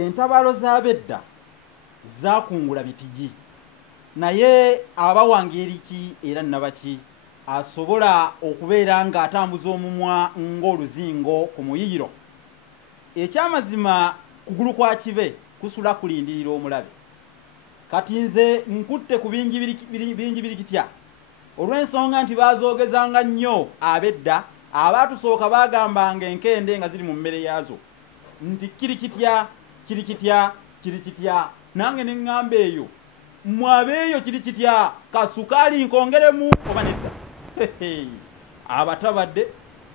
entabalo z'abedda zakungula bitigi naye abawangeeri ki era nabaki asobola okubeera ng'atambuza omumwa ng'oluzingo ku muyiyiro. Ekyamazima kugulu kwa kibe kusula kulindirira omulabe. Kati nze nkutte ku bingi birikitya olw'ensonga nti bazoogezanga nnyo abedda abaatusooka baagambanga enkende nga ziri mu mmere yaazo nti kirikitya nange ne ŋŋamba eyo mwabeeyo kirikitya kasukaali nkongeremu oba nedda. Abatabadde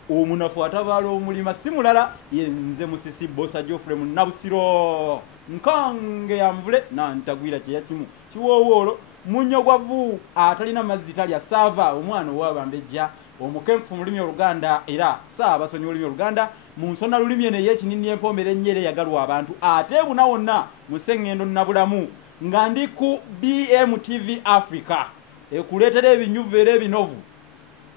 omunafu atabaala omulima si mulala yenze Musisi Bbosa Geoffrey mu Nabusiro nkange yamvule nantagwira kyeyakimu kiwoowoolo munyogwavu atalina mazzi talya saava omwana ow'Abambejja omukemfu mu lulimi Oluganda era Ssaabasonyi olulimi Oluganda mu nsona lulimi eno ey'ekinini empomera ennyere yagalwa abantu ate buna wonna mu sseŋŋendo nnabulamu nga ndi ku BMTV Africa ekuleetera ebinyuvu era ebinovu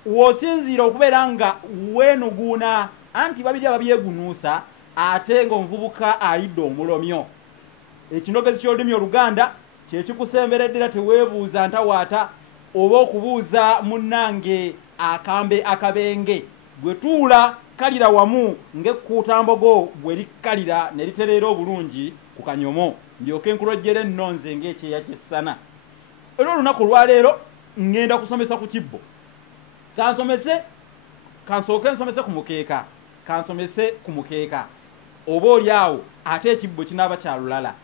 w'osinziira okubeera nga weenuguuna anti babiri ababyegunuusa ate ng'omuvubuka alidde omulomyo. Ekinogezi ky'olulimi Oluganda kye kikusembereddera teweebuuza ntawaata oba okubuuza munnange akambe akabenge gwe tuula kalira wamu ng'ekkuutambogo bwe likkalira ne litereera obulungi ku kanyomo ndyoke nkulojjera ennonze ng'ekyeya ky'essana. Era olunaku lwaleero ŋŋenda kusomesa ku kibbo. Kansooke nsomese ku mukeeka oba oli awo ate ekibbo kinaaba kya lulala.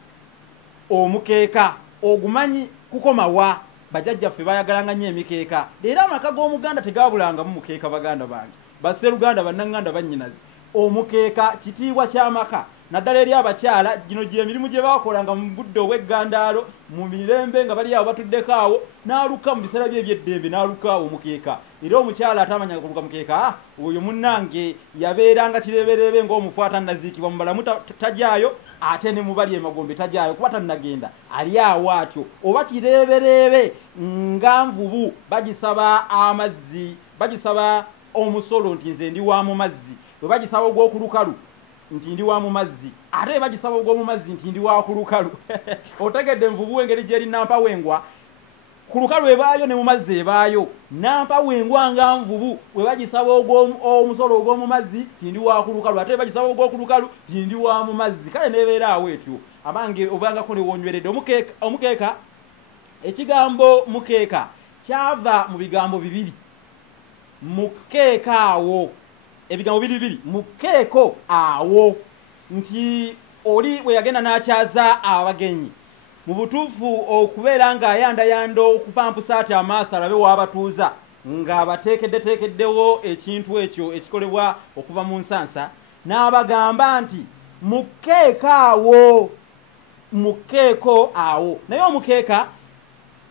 Omukeeka ogumanyi kukomawa bajjajjaffe bayagalanga nnyo emikeeka era amaka g'Omuganda tegaabulangamu mukeeka baganda bange basseruganda bannaŋŋanda bannyinazi. Omukeeka kitiibwa ky'amaka naddala eri abakyala gino gy'emirimu gye baakolanga mu budde obw'eggandaalo mu mirembe nga bali awo batuddeko awo n'aluka mu biseera bye eby'eddembe n'aluka omukeeka. Era omukyala atamanyanga kuluka mukeeka oyo munnange yabeeranga kireebereebe ng'omufu atannaziikibwa mu balamu tajaayo ate ne mubali emagombe tajaayo kuba tannagenda ali awo atyo oba kireebereebe nga nvubu bagisaba amazzi bagisaba omusolo nti nze ndi wa mu mazzi bwe bagisaba ogw'okulukalu nti ndi wa mu mazzi ate bagisaba ogw'omu mazzi nti ndi wa ku lukalu. Otegedde envubu engeri gy'eri nampa wengwa ku lukalu ebaayo ne mu mazzi ebaayo nampa wengwa nga nvubu bwe bagisaba omusolo ogw'omu mazzi nti ndi wa ku lukalu ate bagisaba ogw'oku lukalu nti ndi wa mu mazzi. Kale neebeera awo etyo abange obangako ne wonyweredde. Omukeeka ekigambo mukeeka kyava mu bigambo bibiri. Mukeeka awo ebigambo bibiri mukeeko awo nti oli bwe yagenda n'akyaza abagenyi mu butuufu okubeera ng'ayandayanda okupampusa ati amaaso alabe w'abatuuza ng'abateekeddeteekeddewo ekintu ekyo ekikolebwa okuva mu nsansa n'abagamba nti mukeeko awo. Naye omukeeka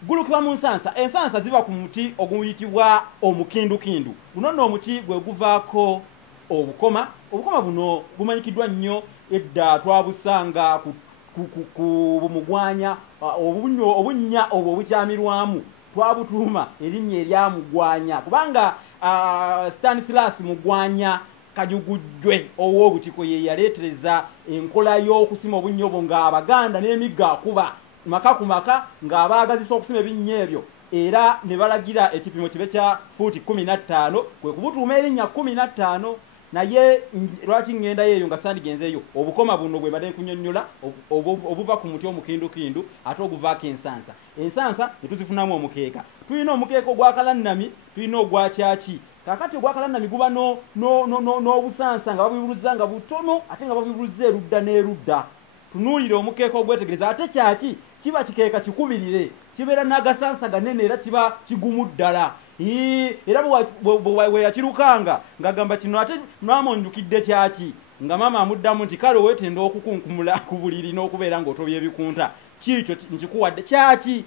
gulukibwa mu nsansa. Ensansa ziba ku muti oguyitibwa omukindukindu. Guno nno omuti gwe guvaako obukoma. Obukoma buno bumanyikiddwa nnyo edda twabusanga ku mugwanya obunnya obwo obukyamirwamu twabutuuma erinnya eryamugwanya kubanga Stanislas Mugwanya Kajugujjwe ow'obutiko ye yaleetereza enkola y'okusima obunnya obwo ng'Abaganda n'emigga akuba maka ku maka ng'abaagazisa okusima ebinnya ebyo era ne balagira ekipimo kibe kya fuuti 15 kwe kubutuuma erinnya 15. Naye lwaki ŋŋendayo eyo nga sandigenzeeyo obukoma buno bwe badde kunnyonnyola obuva ku muti omukindukindu ate oguvaako ensansa. Ensansa ne tuzifunamu omukeeka. Tulina omukeeka ogwa kalannami tulina ogwa kyaki. Kaakati ogwa kalannami guba n'obusansa nga babibuluza nga butono ate nga babibuluza erudda n'erudda. Tunuulire omukeeka ogwetegereza ate kyaki kiba kikeeka kikubirire kibeera n'agasansa ganene era kiba kigumu ddala. Era bwe yakirukanga ng'agamba kino ate mwamonjukidde kyaki nga maama amuddamu nti kale weetenda okukunkumula ku buliri n'okubeera ng'otobya ebikunta kiikyo nkikuwadde kyaki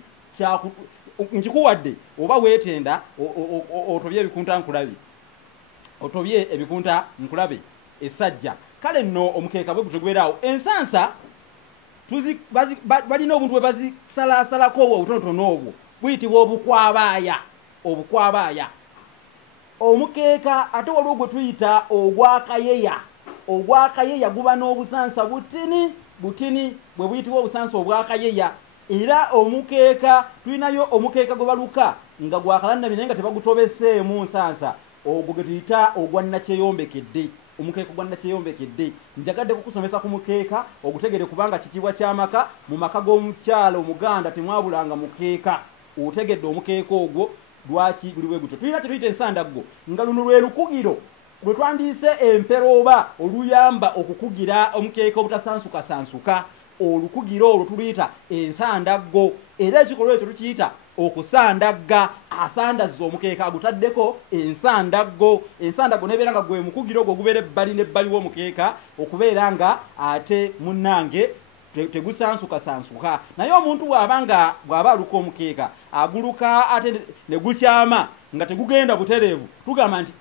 nkikuwadde oba weetenda otobye ebikunta nkulabe essajja. Kale nno omukeeka bwe gutegubeeraawo. Ensansa balina obuntu bwe bazisalasalako obwo obutonotono obwo buyitibwa obukwabaaya. Omukeeka ate waliwo gwe tuyita ogwakayeya. Ogwakayeya guba n'obusansa butini butini bwe buyitibwa obusansa obwakayeya era omukeeka tulinayo omukeeka gwe baluka nga gwakalanamye naye nga tebagutobeseemu nsansa ogwo gwe tuyita ogwa nakyeyombekedde omukeeka gwa nakyeyombekedde njagadde kukusomesa ku mukeeka ogutegere kubanga kitiibwa ky'amaka mu maka g'omukyala omuganda temwabulanga mukeeka otegedde omukeeka ogwo lwaki buli bwe gutyo tulina kyetuyita ensandaggo nga luno lwe lukugiro lwe twandiise emperooba oluyamba okukugira omukeeka obutasansukasansuka olukugiro olwo tuluyita ensandaggo era ekikolwa ekyo tukiyita okusandagga asandazza omukeeka agutaddeko ensandaggo nebeera nga gwe mukugiro ogwo gubeera ebbali n'ebbali w'omukeeka okubeera nga ate munnange tegusansukasansuka naye omuntu bw'aba aluka omukeeka aguluka ate ne gukyama nga tegugenda butereevu tugamba nti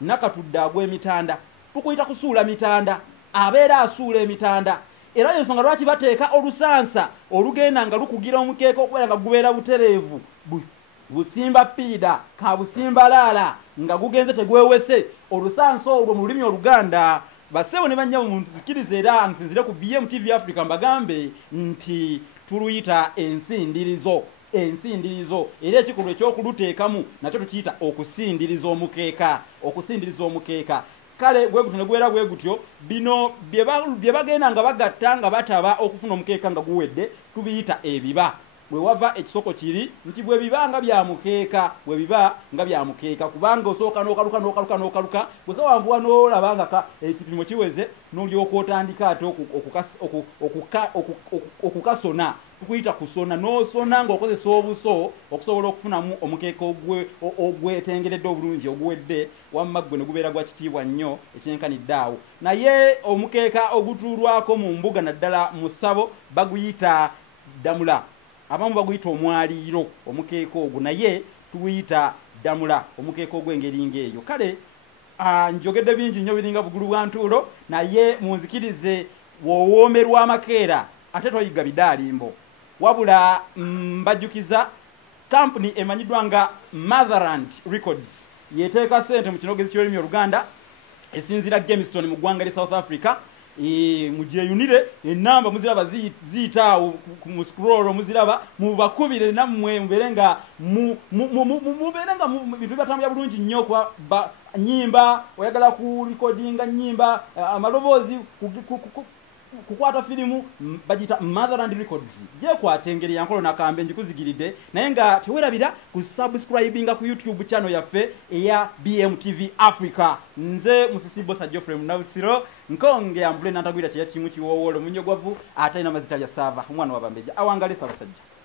nakatudde agw'emitanda tukuyita kusuula mitanda abeera asuula emitanda era ensonga lwaki bateeka olusansa olugenda nga lukugira omukeeka okubeera nga gubeera butereevu busimba piida ka busimba laala nga gugenze tegwewese olusansa olwo mu lulimi oluganda basebo ne bannyabo munzikirize era nsinzire ku BMTV Africa mbagambe nti tuluyita ensindirizo era ekikolwa ekyokuluteekamu nakyo tukiyita okusindiriza omukeeka kale gwe gutyo ne gubeera bwe gutyo bino bye bagenda nga bagatta nga bataba okufuna omukeeka nga guwedde tubiyita ebiba bwe wava ekisoko kiri nti bwe biba nga bya mukeeka kubanga osooka n'okaluka bwe kawambuwa n'olaba nga ekipimo kiweze n'olyoka otandika ate okukasona tukuyita kusona n'osona ng'okozesa obuso okusobola okufunamu omukeeka ogwetengeredde obulungi oguwedde wamma gwe ne gubeera gwa kitiibwa nnyo ekyenkanidde awo naye omukeeka ogutuulwako mu mbuga naddala mu ssabo baguyita damula abamu baguyita omwaliiro omukeeka ogwo naye tuguyita damula omukeeka ogw'engeri ng'eyo kale njogedde bingi nnyo biringa bugulu bwa ntuulo naye munzikirize woowoomerwa amakeera ate toyiga bidaalimbo wabula mbajjukiza kampuni emanyiddwa nga Motherland Records yeteeka ssente mu kinogezi ky'olulimi oluganda esinzira Jamestown mu ggwanga lya South Africa mujeyunire enamba muziraba ziyitaawo mu scroll muziraba mubakubire nammwe mubeere nga bintu bibatambula bulungi nnyo kwa nnyimba oyagala ku recordinga nnyimba amaloboozi kukwata firimu bagita Motherland Records jekwata engeri yankolo nakambe njikuzigiridde naye nga tewerabira ku subscribinga ku YouTube channel yaffe eya BMTV Africa nze musisibo Geoffrey Munawusiro nkonge ambule nantagwira kya kimu kiwowolo munyogwavu ate na mazita ya sava omwana wa Bambeja awangale sabasajja